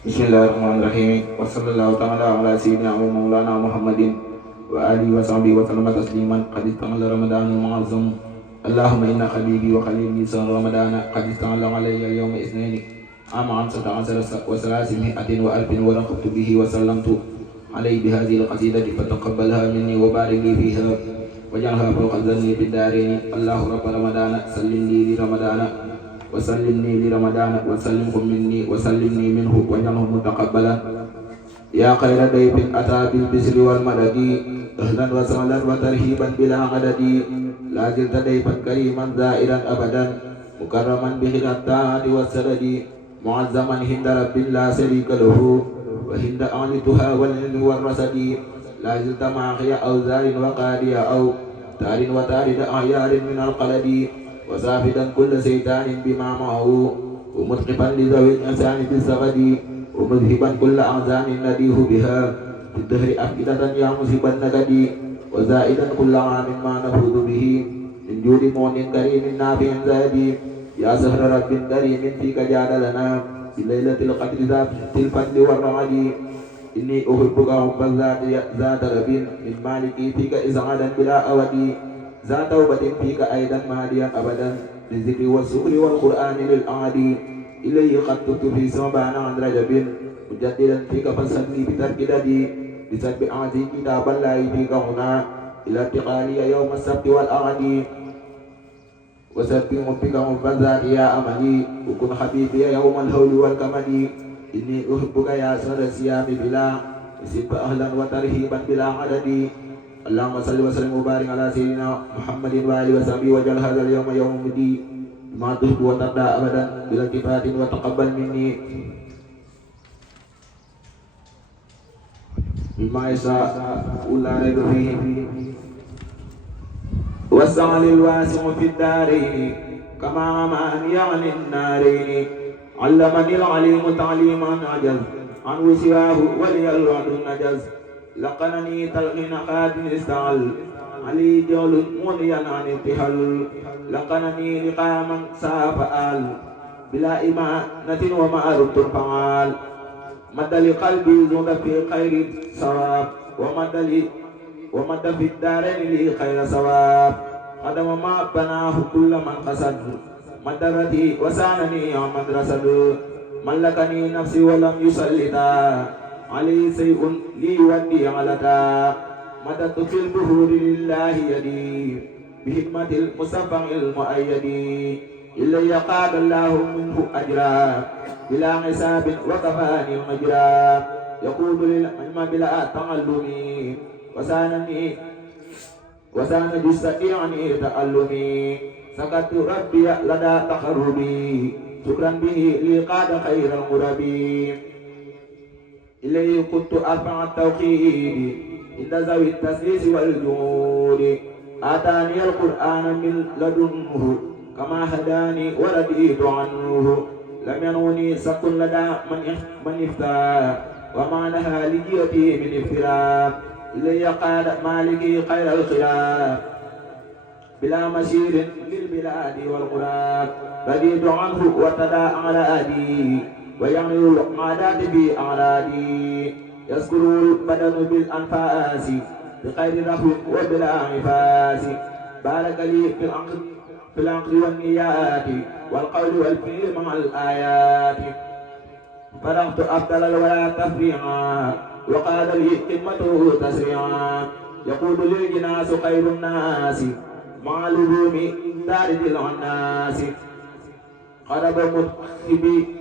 Bismillahirrahmanirrahim. Wassallallahu ta'ala ala sayyidina wa maulana Muhammadin wa alihi wa sahbihi wa sallam tasliman. Qad istaqala Ramadanul mu'azzam. Allahumma inna habibi wa khalili sa Ramadana qad istaqala alayya yawma itsnaini. Ama 15 wa 300 wa alfin wa raqabtu bihi wa sallamtu alayhi bihadhihi al-qasidati fataqabbalha minni wa barik li fiha waj'alha fawqa dhanni fid darain. Allahu rabb Ramadana sallimni li Ramadana وسلمني لرمضان وسلمكم مني وسلمني منه واجعله متقبلا يا خير ضيف أتى بالبشر والمدد أهلا وسهلا وترحيبا بلا عدد لا زلت ضيفا كريما زائرا أبدا مكرما بخير الطاعة والسدد معظما عند رب لا شريك له وعند أعلتها والعلم والرصد لا زلت معي أوزار وقادي أو تار وتارد أعيار من القلد وسافدا كل شيطان بما معه ومتقفا لذوي الإنسان بالسغد ومذهبا كل أحزان نديه بها في الدهر أفئدة يا مصيب النكد وزائدا كل عام ما نفوذ به من جود مون كريم نافع زادي يا سهر رب كريم فيك جاد لنا في ليلة القدر ذات الفضل والرعد إني أحبك حب ذات رب من مالكي فيك إسعادا بلا أودي ذات توبة فيك أيضا مهديا أبدا للذكر والسكر والقرآن للأعادي إليه قد تبت في سبعان عن رجب مجددا فيك فاسألني بترك ددي بسبب أعزي كتاب الله فيك هنا إلى ارتقالي يوم السبت والأعدي وسبح ربك مفزات يا أملي وكن حبيبي يوم الهول والكمد إني أحبك يا سر الصيام بلا سب أهلا وترهيبا بلا عدد اللهم صل وسلم وبارك على سيدنا محمد وآله وصحبه واجعل هذا اليوم يوم مدي ما تحب وترضى أبدا بلا كفاية وتقبل مني بما يشاء ولا ريب فيه والسعي الواسع في الدارين كما أماني عن النارين علمني العليم تعليما عجز عن سواه ولي الوعد النجز لقنني تلقين قاد استعل علي جول منيا عن انتهل لقنني لقاما سافآل بلا إمانة وما ربط الفعال مد لقلبي زود في خير ثواب ومد في الدارين لي خير ثواب قدم ما بناه كل من قصد مدرتي وسانني مدرسة ملكني نفسي ولم يسلطا علي شيء لي ودي علتا مددت في البحور لله يدي بحكمة المصفى المؤيد إلي قاد الله منه أجرا بلا حساب وكفاني مجرا يقول للعلم بلا تعلم وسان جسدي عني تألمي سكت ربي لدى تقربي شكرا به لي قاد خير المربي إليه كنت أرفع التوحيد عند ذوي التسليس والجود آتاني القرآن من لدنه كما هداني ورديت عنه لم ينوني سق لدى من افتى وما نهى لجيتي من افتراء إلي قال مالكي خير الخلاف بلا مسير للبلاد والقرى بديت عنه وتدى على أدي ويعمل العادات بأعرادي يذكر البدن بالأنفاس بخير رفع وبلا انفاس بارك لي في العقل والنيات والقول والفعل مع الآيات فرحت أبدل الولا تفريعا وقال لي قمته تسريعا يقول للجناس خير الناس مع لزوم دارج العناس قرب متخبي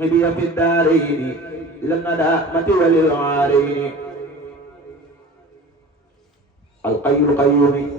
هدي في الدارين للندامة وللعارين القي القيوم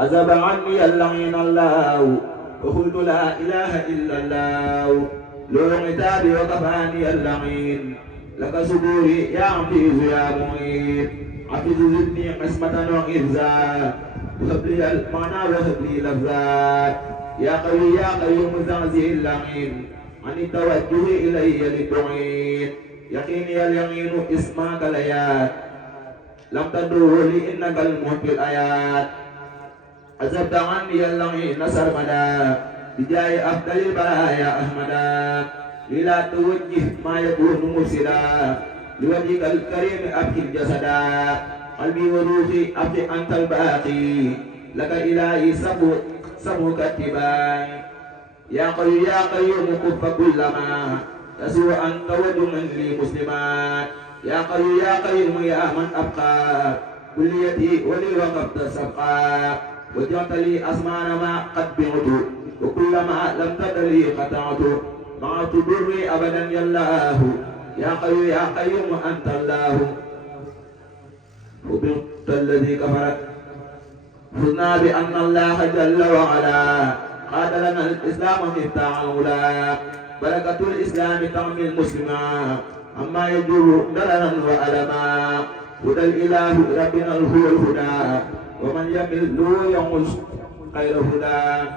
أذب عني اللعين الله وقلت لا إله إلا الله لو عتابي وكفاني اللعين لك صبوري يا عزيز يا معين عزيز زدني قسمة وإرزاق وهب لي المعنى وهب لي لفظات يا قوي يا قيوم زعزي اللعين عن التوجه إلي للدعين يقيني اليمين اسمك الآيات لم تدعو لي إنك المحب الآيات أذبت عني اللعين سرمدا بجاي أفضل البرايا أحمدا لا توجه ما يكون مرسلا لوجهك الكريم أبكي الجسدا قلبي وروحي أبكي أنت الباقي لك إلهي سبوك اتباعي يا قيوم كف كل ما يسوع أنت وجه لي مسلما يا قيوم يا من أبقى كليتي ولي وقفت سبقا وجعت لي أسمان ما قد بعت وكلما لم تدري قطعت مع تضري أبدا يا الله يا قيوم أنت الله وبنت الذي كفر فزنا بأن الله جل وعلا قاد لنا الإسلام مفتاح الغلا بركة الإسلام تعمي المسلما أما يجر ضررا وألما هدى الإله ربنا هو الهدى ومن يمل له يمس غير هدى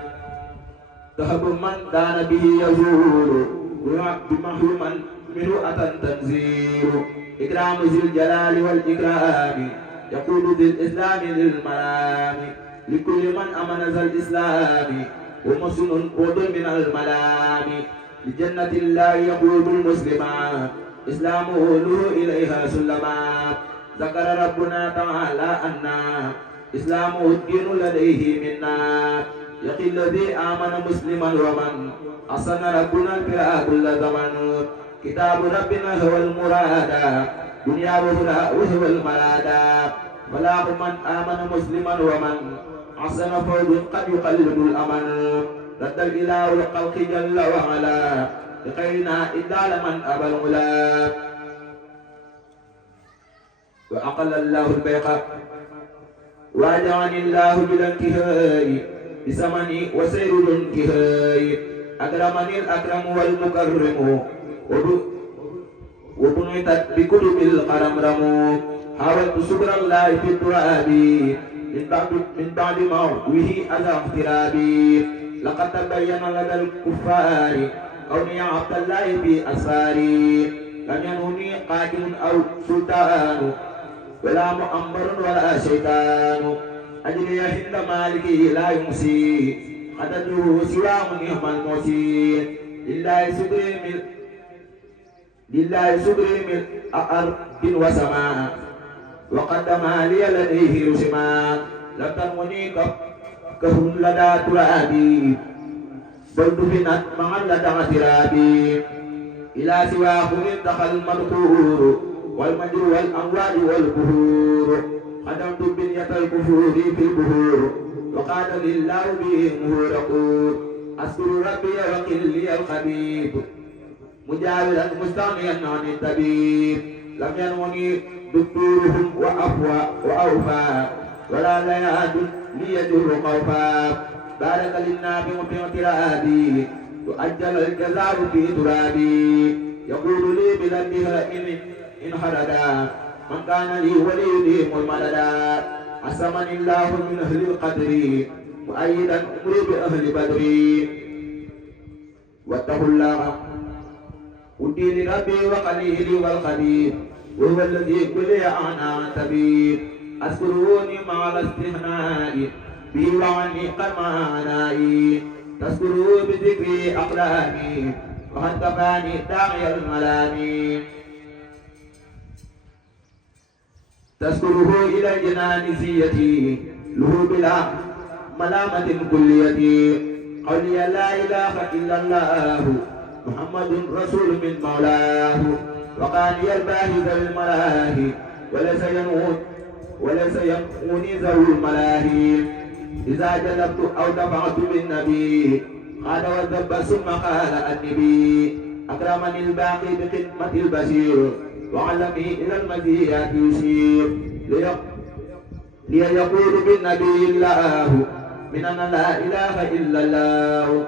ذهب من دان به يزول بمحروما منه أتى تنزيل إكرام ذي الجلال والإكرام يقول ذي الإسلام للمرام لكل من أمن ذا الإسلام ومسن قود من الملام لجنة الله يقود المسلما إسلامه له إليها سلما ذكر ربنا تعالى أن إسلامه الدين لديه منا يقي الذي آمن مسلما ومن أحسن ربنا الفراء كل زمن كتاب ربنا هو المراد دنيا وهدى وهو المراد فلا من آمن مسلما ومن أحسن فوز قد يقلد الأمن رد الإله الخلق جل وعلا لخيرنا إلا لمن أبى الغلا وأقل الله البيق وأجعني الله بالانتهاء بثمني وسير الانتهاء أكرمني الأكرم والمكرم وبنيت بكتب القرمرم حاولت شكر الله في التراب من بعد موته أذى اغترابي لقد تبين لدى الكفار كوني عبد الله في أسفاري لم ينهني قاتل أو سلطان ولا مؤمر ولا شيطان أجري عند مالكي لا يمسي قدده سوى نعم الموسي لله سكري من أرض وسماء وقدم لي لديه رسما لم تنوني كهم لدى ترابي بل دفنت مع لدى ترابي إلى سواه انتقى المذكور والمجر والأموال والبهور خدمت بنية الكفور في البهور وقال لله به مهور أذكر ربي وقل لي الخبيب مجاولا مستغنيا عن الطبيب لم ينوني دكتورهم وأوفى ولا لياد ليجر خوفا بارك للنافع في اعترابي وأجل الجزاء في ترابي يقول لي بذنبها إن خردا من كان لي ولي المددا عصمني الله من أهل القدر مؤيدا أمري بأهل بدر واتقوا الله ودين ربي وقليلي والخبير وهو الذي كل أنا تبير أذكروني مع الاستهناء به وعني قمعنائي تذكروا بذكري أقلامي وقد كفاني داعي الملامي تذكره إلى الجنان زيتي له بلا ملامة كليتي قولي لا إله إلا الله محمد رسول من مولاه وقاني الباهي ذوي الملاهي وليس ينقوني ذوي الملاهي إذا جلبت أو دفعت بالنبي قال وذب ثم قال النبي أكرمني الباقي بخدمة البشير وعلمي إلى المزيات يشير ليقول بالنبي الله من أن لا إله إلا الله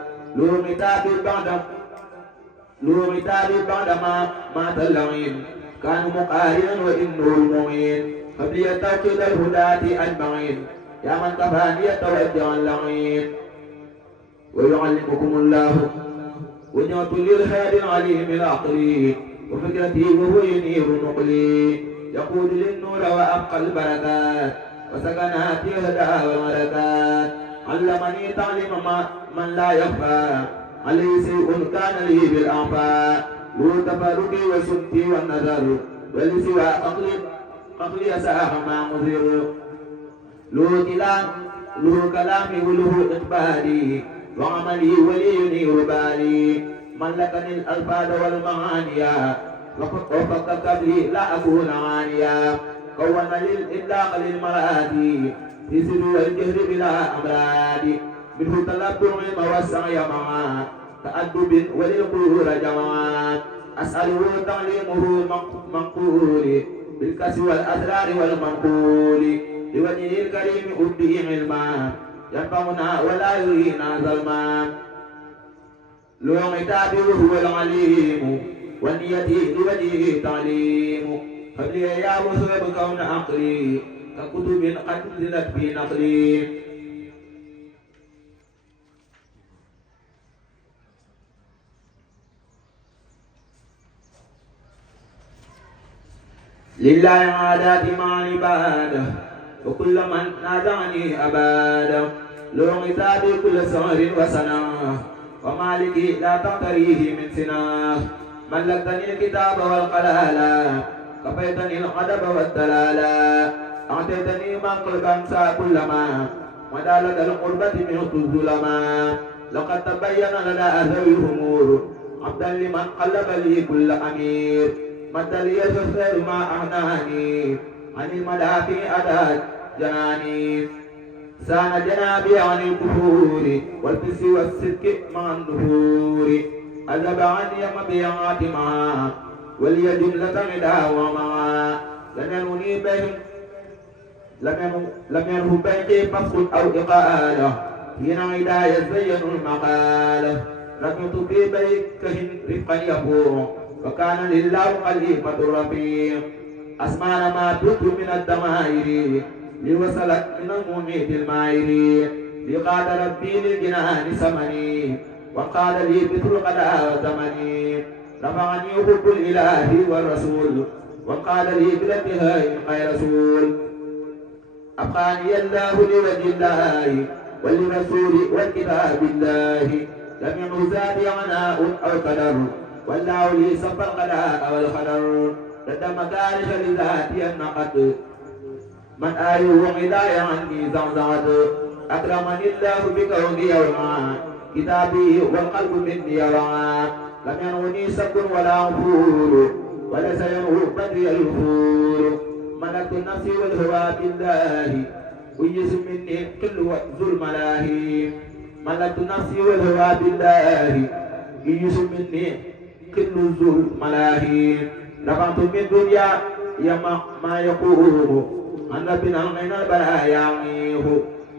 له متابي بعدما مات اللعين كان مقارنا وإنه المؤمن قبل توكيد الهداة أجمعين يا من كفاني توجه اللعين ويعلمكم الله وجهة للخير العليم العقلي وفكرتي وهو ينير نقلي يقول للنور وأبقى البركات وسكنات الهدى والملكات علمني تعليم من لا يخفى عليه شيء كان لي بالأنفاء له تفرقي وسمتي والنذر ولسوى قتلي ساق ما مضر له كلامي وله إقبالي وعملي ولي بالي ملكني الألفاظ والمعانيا وفكك لي لا أكون عانيا كون للإطلاق للمرادي في سر والجهر بلا أمراض منه تلبع والسعي معا تأدب وللقهور جمعا أسأله تعليمه المنقول بالكسب والأسرار والمنقول لوجهه الكريم أبدي علما ينفعنا ولا يرينا ظلما لو عتابي وهو العليم والنية لوجهه تعليم قبل يا وهب كون عقلي ككتب قد نزلت في نقلي لله عادات مع العبادة وكل من نادعني أبادا لو عتابي كل سهر وسنا ومالكي لا تقتريه من سناه ملكتني الكتاب والقلالة كفيتني القدب والدلالة أعطيتني من قلبا كلما ودالة القربة من الظلما لقد تبين لنا ذوي الأمور عبدا لمن قلب لي كل أمير مد لي الخير ما أغناني عن المدافع أدات جناني سان جنابي عن الكفور والفس والصدق مع النفور أذب عني مبيعات معا ولي جملة غدا ومعا لم ينه بيقي فسق أو إقالة حين غدا يزين المقالة ركبت في بيكه رفقا يفور وكان لله خليفة الرفيق أسمان ما تبت من الدمائر لوصلت من المميت المائر لقاد ربي للجنان سمني وقال لي مثل قداء وثمني رفعني حب الإله والرسول وقال لي بالانتهاء خير رسول أبقاني الله لوجه الله وللرسول والكتاب الله لم يكن زادي عناء أو قدر والله لي صف القلاء والخدر رد مكارش لذاتي النقد من آيه غدايا عني زعزعت أكرمني الله بكوني يوما كتابي والقلب مني يوما لم ينوني سب ولا غفور وليس ينهو بدري الغفور ملكت النفس والهوى بالله ويس مني كل ظلم لاهي ملكت النفس والهوى بالله ويس مني كل ظلم لاهي رفعت من دنيا يما ما يقوم أن بنا من البلايا يعنيه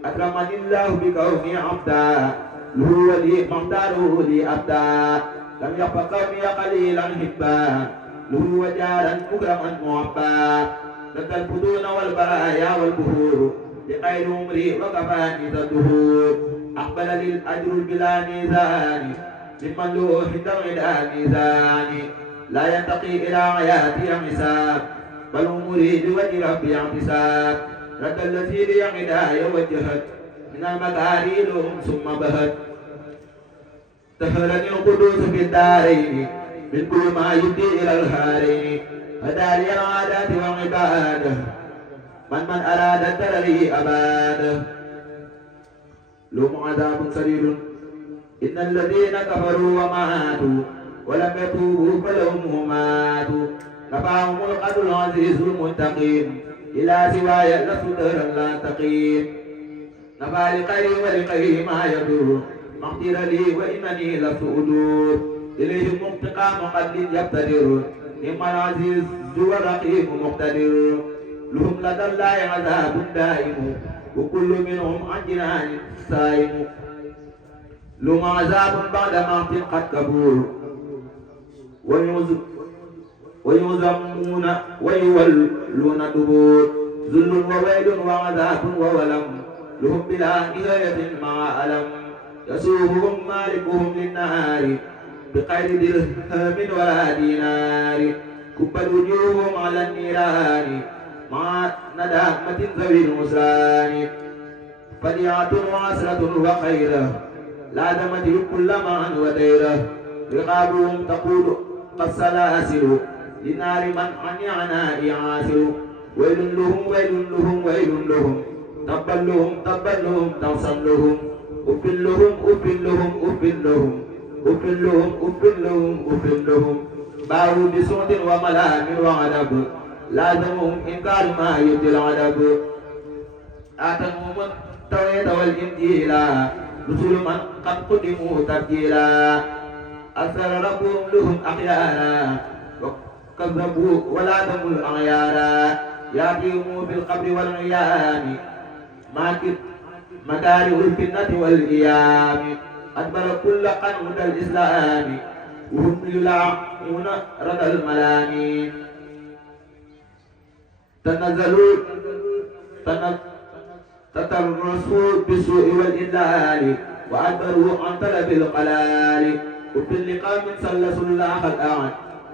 أكرمني الله بكوني عبدا له ولي مختاره لي أبدا لم يخف قومي قليلا حبا له وجالا مكرما معبا لك الفتون والبرايا والبهور بخير عمري وكفاني الدهور أقبل للأجر بلا ميزان ممن له حد الغدا ميزان لا ينتقي إلى حياتي حساب بل أموري لوجه ربي اعتساب رد الذي لي غدايا وجهت من المكاري لهم ثم بهت تهرني القدوس في الدارين من كل ما يدي إلى الهارين فداري العادات والعبادة من أراد الدرري أباده لهم عذاب سرير إن الذين كفروا وماتوا ولم يتوبوا فلهم ماتوا نفعهم القدر العزيز المنتقيم إلى سواي لست دهرا لا تقيم نفع لخير ولخير ما يدور مغفر لي وإنني لست أدور إليه منتقام قد يبتدر إما العزيز ذو الرقيب مقتدر لهم لدى الله عذاب دائم وكل منهم عن جنان سائم لهم عذاب بعد موت قد كبور ويذمون ويولون دبور ذل وويل وعذاب وولم لهم بلا نهاية مع ألم يسوهم مالكهم للنهار بغير درهم ولا دينار كبت وجوههم على النيران مع ندامة ذوي النصران فديعة وعسرة وخيرة لازمت كل معا وديره رقابهم تقول قد سلاسل لنار من عن عناء عاسر ويل لهم ويل لهم ويل لهم تبا لهم تبا لهم توصل لهم أفل لهم أفل لهم أفل لهم أفل لهم أفل لهم أفل لهم باعوا بصوت وملام وعذاب لازمهم إنكار ما يبدي العذاب آتهم التوحيد والإنجيل رسل من قد قدموا تبجيلا أرسل ربهم لهم أخيارا وكذبوا ولا دموا الأغيارا يأتيهم بالقبر والعيام مكاره الفتنة والإيام أدبر كل قنوت الإسلام وهم يلاعون رد الملام تنزلوا تترسوا بالسوء والإذلال وأدبروا عن طلب القلال وفي اللقاء من سلسوا الله الأعد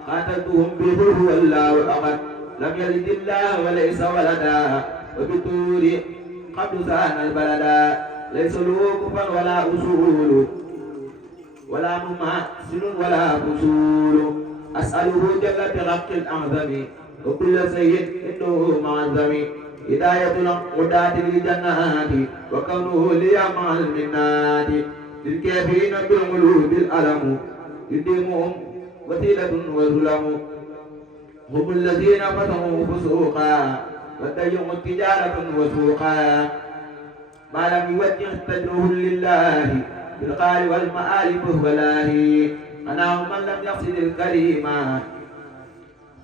قاتلتهم به هو الله الأحد لم يلد الله وليس ولدا وبطول قد سان البلدا ليس له كفا ولا أصول ولا مماثل ولا فصول أسأله جل برق الأعظم وكل سيد إنه معظم هداية الهداة للجنات وكونه لي مع المنات للكافرين بالقلوب الألم يديمهم وسيلة وظلم هم الذين فتحوا فسوقا وتيموا تجارة وسوقا ما لم يوجه تجره لله بالقال والمآل فهو لاهي أنا من لم يقصد الكريم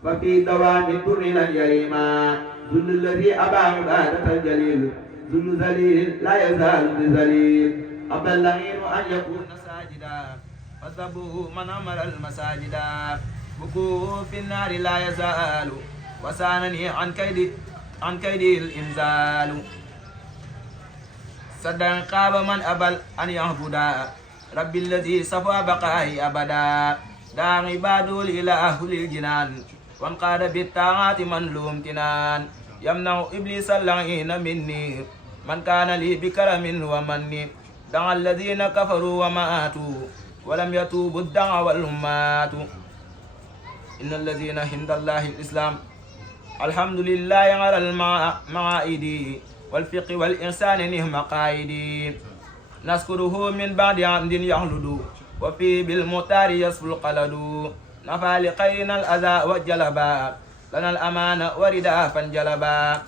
ففي دوام الدر لن يريما ذل الذي أبى عبادة الجليل ذل ذليل لا يزال بذليل أبى اللعين أن يكون ساجدا فذبه من أمر المساجدا بكوه في النار لا يزال وسانني عن كيد الإنزال صدق قاب من أبل أن يعبدا ربي الذي صفى بقائي أبدا دا عباده الإله للجنان وانقاد بالطاعات من له امتنان يمنع إبليس اللعين مني من كان لي بكرم ومني دعا الذين كفروا وماتوا ولم يتوبوا الدعا والأمات إن الذين عند الله الإسلام الحمد لله على المعائد والفقه والإحسان نهم قائدي نذكره من بعد عمد يخلد وفي بالمختار يصف القلد نفى لخيرنا الأذى والجلبا لنا الأمان ورداء فانجلبا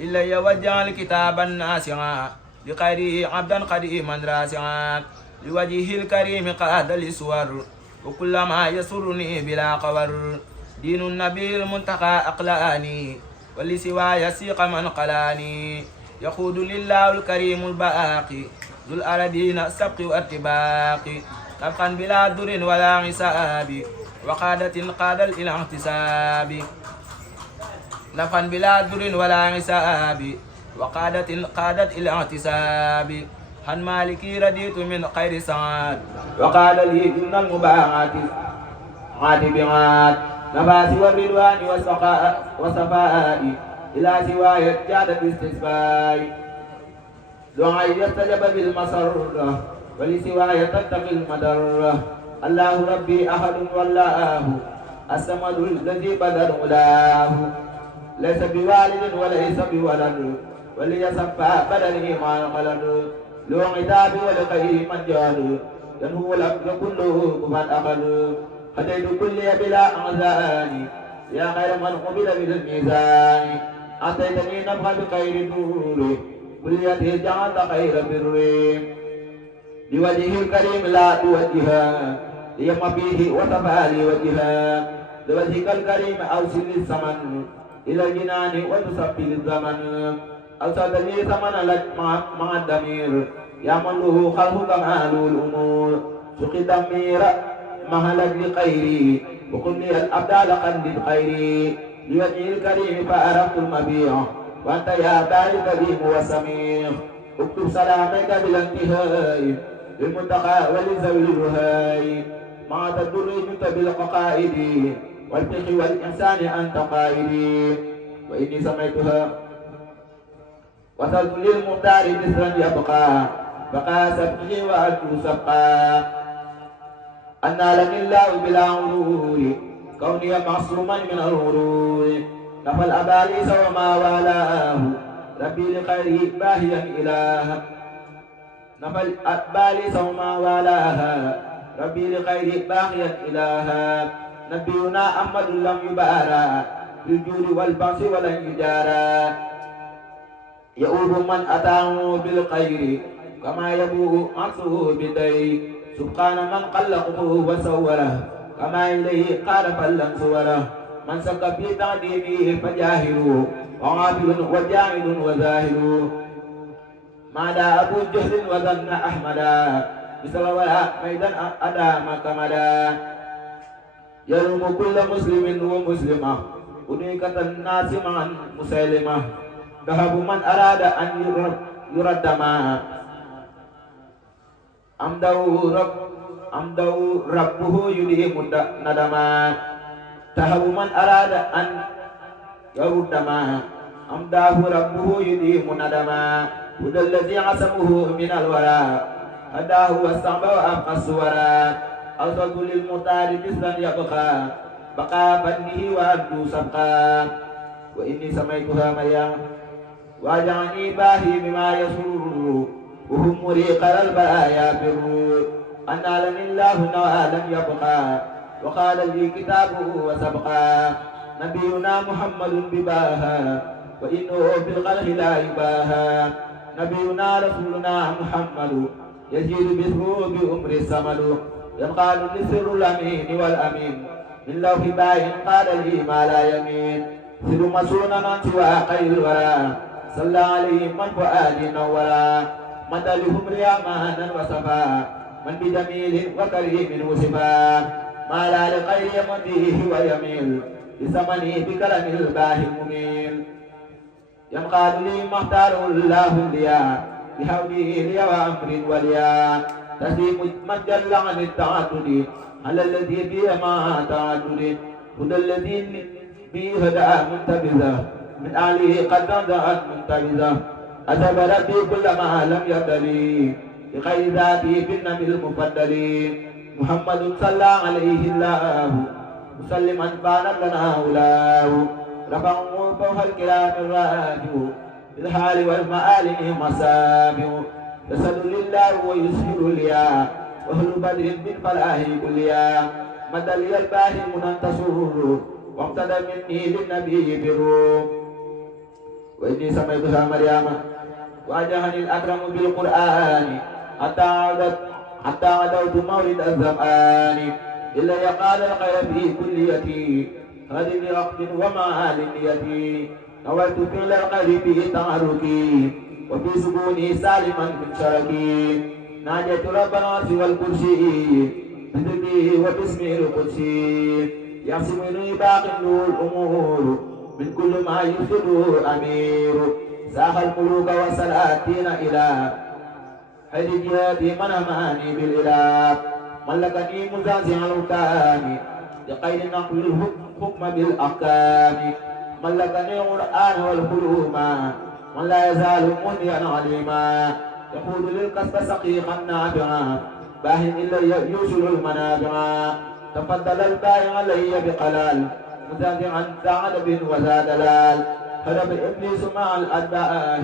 إلي وجه كتابا ناسعا لخيره عبدا قديما راسعا لوجهه الكريم قاد لسور وكل ما يسرني بلا قور دين النبي المنتقى أقلاني ولسوى يسيق من قلاني يقود لله الكريم الباقي ذو الأردين السبق والاتباق نبقا بلا در ولا عساب وقادة قاد إلى احتساب نفعا بلا در ولا عساب وقادة قادت إلى احتساب هن مالكي رديت من خير سعاد وقال لي إن المباعات عاتبات نفاسي والرضوان والصفاء إلى سواي جادت استسباي دعاء يستجب بالمسرة ولسواي تتقي المدرة الله ربي أحد والله الصمد الذي بدل غلاه ليس بوالد وليس بولد وليصفى بدنه مع الخلد له عتاب ولقيه من جاد ينهو لم يكن له كفا أخذ هديت كل بلا أعزان يا خير من قبل بالميزان أعطيتني نفخا بخير دور كليته جعلت خير بر لوجهه الكريم لا توجها ليم فيه وصفى لي وجها لوجهك الكريم أوصل الثمن إلى الجنان وتصفي الزمن أوصلت لي ثمن لك مع الدمير يا من له خلق كمال الأمور سقي الدمير مهلك لخيري وكن لي الأبدال قد خيري لوجه الكريم فأرفت المبيع وأنت يا باري الكريم والسميع اكتب سلامك بلا انتهاء للمنتقى ولذوي الرهاي ما تدرجك بالقائد والفقه والإحسان أنت قائدي وإني سميتها وصلت للمختار بسرا يبقى بقى سبقي وأدو سبقا أن لني الله بلا غرور كوني معصوما من الغرور نفى الأباليس وما والاه ربي لخيره باهيا إله نفى الأباليس وما والاها ربي لخيره باهيا إله نبينا أحمد لم يبارى بالجود والبعث ولن يجارى يؤوب من أتاه بالخير كما يبوء عكسه بدي سبحان من خلقه وصوره كما إليه قال فلن صوره من سك في تعديمه فجاهل وعابد وجاهل وزاهل ماذا أبو جهل وظن أحمدا مثل ولا ميدا أدام كمدا يلوم كل مسلم ومسلمة أنيكة الناس معا مسلمة ذهب من أراد أن يرد ما أمده ربه يديم ندما ذهب من أراد أن يرد ما أمده ربه يديم ندما هدى الذي عصمه من الورى هداه والصعب وأبقى الصورى أوصلت للمطار مثلا يبقى بقى فنه وأبدو سبقا وإني سميتها مريم وجعلني باهي بما يسر وهم مريق البرايا بر أن لن الله نوى لم يبقى وقال لي كتابه وسبقا نبينا محمد بباها وإنه بالغلح لا يباها نبينا رسولنا محمد يجيد بثه بأمر السمد ينقال لسر الأمين والأمين من لوح باين قال لي ما لا يمين سر مسونا سوى خير الورى صلى عليه من فؤاد نورا مدلهم ريامانا وصفا من بجميل وكريم وصفا ما لا لخير يمديه ويميل بثمنه بكرم الباه المميل ينقاد لي مختار الله ليا بحوله لي وأمر وليا تسليم من جل عن التعدد على الذي به ما تعدد هدى الذي به هدى منتبذة من أهله قد نزعت منتبذة أسب ربي كل ما لم يبدلي بخير ذاته بالنبي المفضل محمد صلى عليه الله مسلما بانت لنا أولاه رفعه فوق الكلام الرافع بالحال والمآل مسامع يسأل لله ويسهر ليا وأهل بدر بالفلاح كليا مدى لي الباهي منتصر واقتدى مني للنبي بر وإني سميتها مريم واجهني الأكرم بالقرآن حتى عدوت مولد الزمان إلا يقال الخير في كليتي هذه لعقد ومعال نيتي نويت فعل الخير في تعركي وفي سكوني سالما من شركي ناجيت ربنا سوى الكرسي بذكره وباسمه القدسي يعصمني باقي الأمور من كل ما يفسده أمير ساق الملوك والسلاطين إلى حيث جهادي من أماني بالإله ملكني مزازع الأركان لقيد نقل الحكم بالأحكام ملكني القرآن والحلوم من لا يزال منيا عليما يقول للكسب سقيقا نافعا باهن إلا يوصل المنافعا تفضل الباهي علي بقلال مزازعا ثعلب وذا دلال هرب إبليس مع الأتباع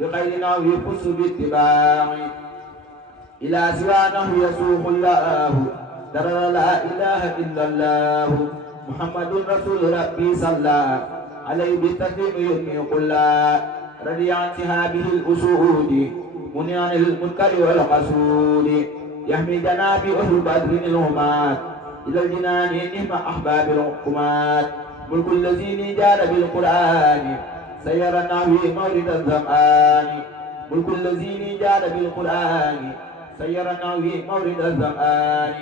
بغير نحو يفس باتباع إلى سوانه يسوق الله درر لا إله إلا الله محمد رسول ربي صلى عليه بالتسليم يدمي قلا رضي عن سهابه الأسود منع عن المنكر والقسود يحمي جنابي أهل بدر الهمات إلى الجنان نهم أحباب الحكمات ملك الذي جاد بالقرآن سير النحو مورد الظمآن ملك الذي جاد بالقرآن سير النحو مورد الظمآن